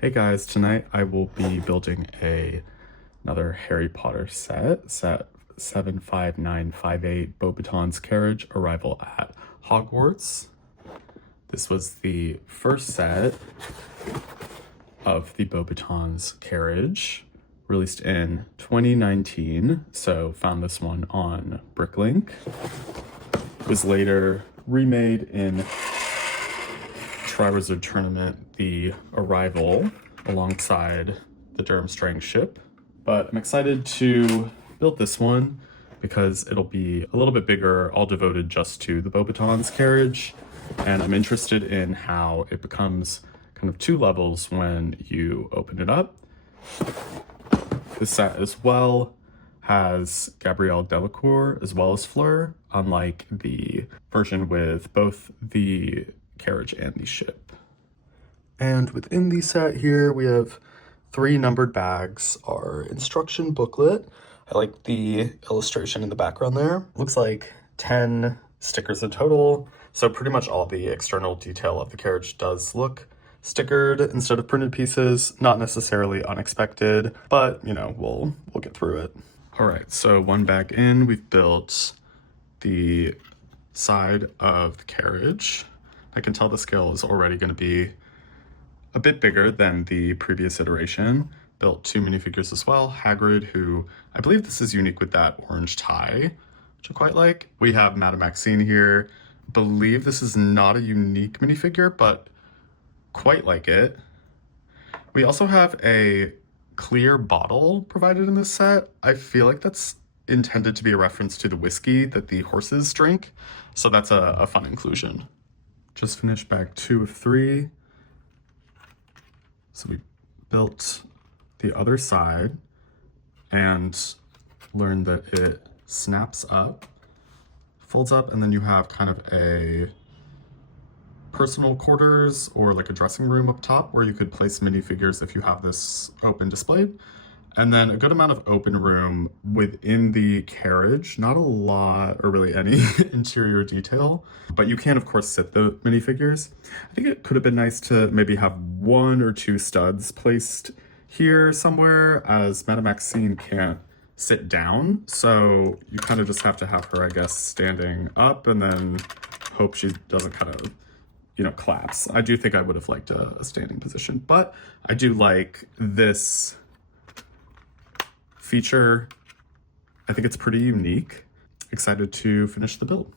Hey guys, tonight I will be building another Harry Potter set 75958 Beauxbatons Carriage, Arrival at Hogwarts. This was the first set of the Beauxbatons Carriage, released in 2019, so found this one on Bricklink. It was later remade in Triwizard Tournament, the Arrival, alongside the Durmstrang ship. But I'm excited to build this one because it'll be a little bit bigger, all devoted just to the Beauxbatons Carriage. And I'm interested in how it becomes kind of two levels when you open it up. This set as well has Gabrielle Delacour as well as Fleur, unlike the version with both the carriage and the ship. And within the set here, we have 3 numbered bags, our instruction booklet. I like the illustration in the background there. Looks like 10 stickers in total. So pretty much all the external detail of the carriage does look stickered instead of printed pieces. Not necessarily unexpected, but you know, we'll get through it. All right, so one bag in, we've built the side of the carriage. I can tell the scale is already going to be a bit bigger than the previous iteration. Built 2 minifigures as well. Hagrid, who I believe this is unique with that orange tie, which I quite like. We have Madame Maxine here. I believe this is not a unique minifigure, but quite like it. We also have a clear bottle provided in this set. I feel like that's intended to be a reference to the whiskey that the horses drink, so that's a fun inclusion. Just finished bag 2 of 3. So we built the other side and learned that it snaps up, folds up, and then you have kind of a personal quarters or like a dressing room up top where you could place minifigures if you have this open displayed. And then a good amount of open room within the carriage. Not a lot or really any interior detail, but you can of course sit the minifigures. I think it could have been nice to maybe have 1 or 2 studs placed here somewhere, as Madame Maxine can't sit down. So you kind of just have to have her, I guess, standing up and then hope she doesn't kind of, you know, collapse. I do think I would have liked a standing position, but I do like this feature. I think it's pretty unique. Excited to finish the build.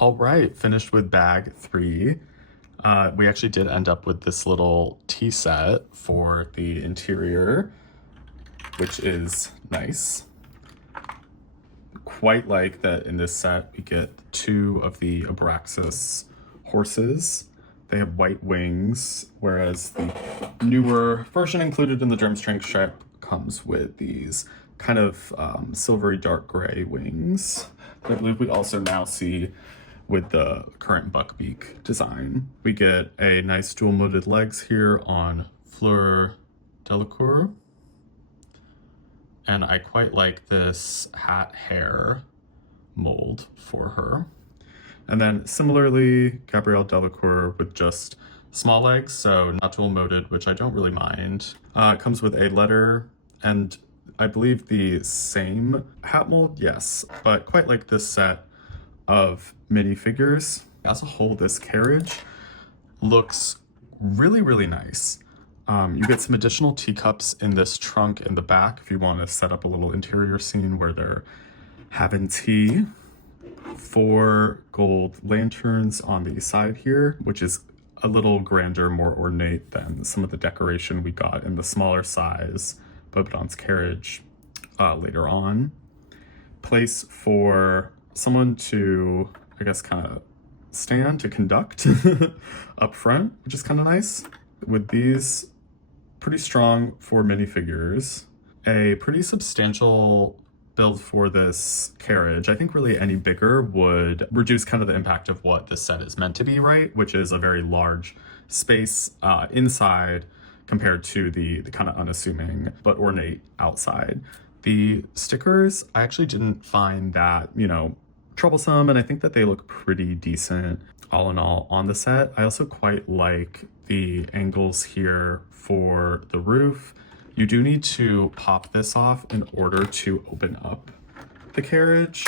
All right, finished with bag 3. We actually did end up with this little tea set for the interior, which is nice. Quite like that in this set, we get 2 of the Abraxas horses. They have white wings, whereas the newer version included in the Durmstrang ship comes with these kind of silvery dark gray wings that I believe we also now see with the current Buckbeak design. We get a nice dual molded legs here on Fleur Delacour. And I quite like this hat hair mold for her. And then similarly, Gabrielle Delacour with just small legs, so not dual molded, which I don't really mind. It comes with a letter and I believe the same hat mold, yes, but quite like this set of minifigures. As a whole, this carriage looks really, really nice. You get some additional teacups in this trunk in the back if you want to set up a little interior scene where they're having tea. 4 gold lanterns on the side here, which is a little grander, more ornate than some of the decoration we got in the smaller size Beauxbatons Carriage later on. Place for someone to, I guess, kind of stand to conduct up front, which is kind of nice. With these pretty strong 4 minifigures, a pretty substantial build for this carriage. I think really any bigger would reduce kind of the impact of what this set is meant to be, right? Which is a very large space inside compared to the kind of unassuming but ornate outside. The stickers, I actually didn't find that, you know, troublesome, and I think that they look pretty decent. all in all on the set. I also quite like the angles here for the roof. You do need to pop this off in order to open up the carriage,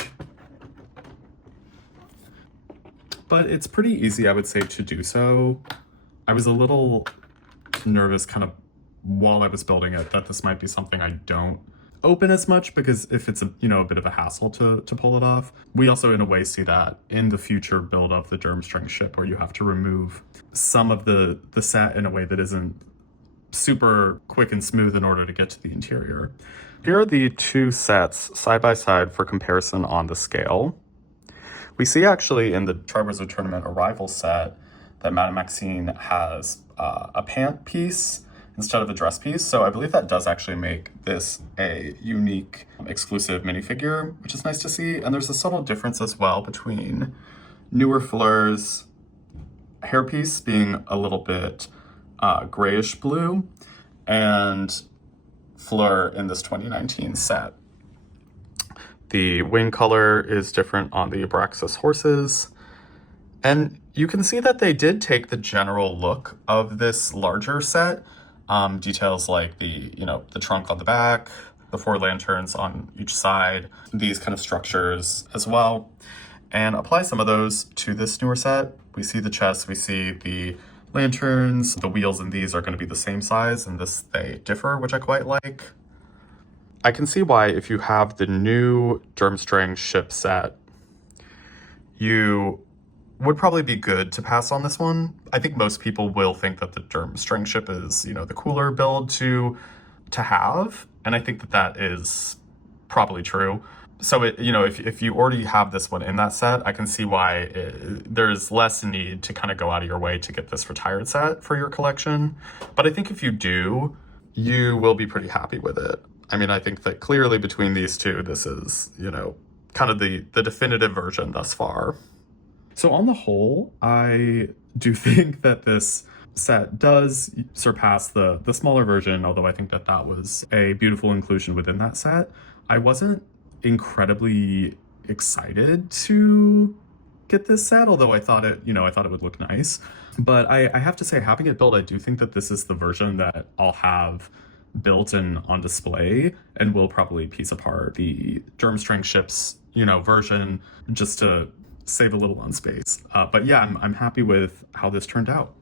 but it's pretty easy, I would say, to do so. I was a little nervous kind of while I was building it that this might be something I don't open as much, because if it's a bit of a hassle to pull it off. We also in a way see that in the future build of the Durmstrang ship, where you have to remove some of the set in a way that isn't super quick and smooth in order to get to the interior. Here are the two sets side by side for comparison on the scale. We see actually in the Triwizard Tournament Arrival set that Madame Maxine has a pant piece instead of a dress piece. So I believe that does actually make this a unique exclusive minifigure, which is nice to see. And there's a subtle difference as well between newer Fleur's hairpiece being a little bit grayish blue and Fleur in this 2019 set. The wing color is different on the Abraxas horses. And you can see that they did take the general look of this larger set. Details like the trunk on the back, the 4 lanterns on each side, these kind of structures as well, and apply some of those to this newer set. We see the chest, we see the lanterns, the wheels in these are going to be the same size, and this they differ, which I quite like. I can see why if you have the new Durmstrang ship set, you would probably be good to pass on this one. I think most people will think that the Durmstrang ship is, the cooler build to have, and I think that is probably true. So if you already have this one in that set, I can see why there's less need to kind of go out of your way to get this retired set for your collection. But I think if you do, you will be pretty happy with it. I mean, I think that clearly between these two, this is, kind of the definitive version thus far. So on the whole, I do think that this set does surpass the smaller version, although I think that was a beautiful inclusion within that set. I wasn't incredibly excited to get this set, although I thought it would look nice. But I have to say, having it built, I do think that this is the version that I'll have built and on display, and will probably piece apart the Durmstrang ship's version just to save a little on space. But yeah, I'm happy with how this turned out.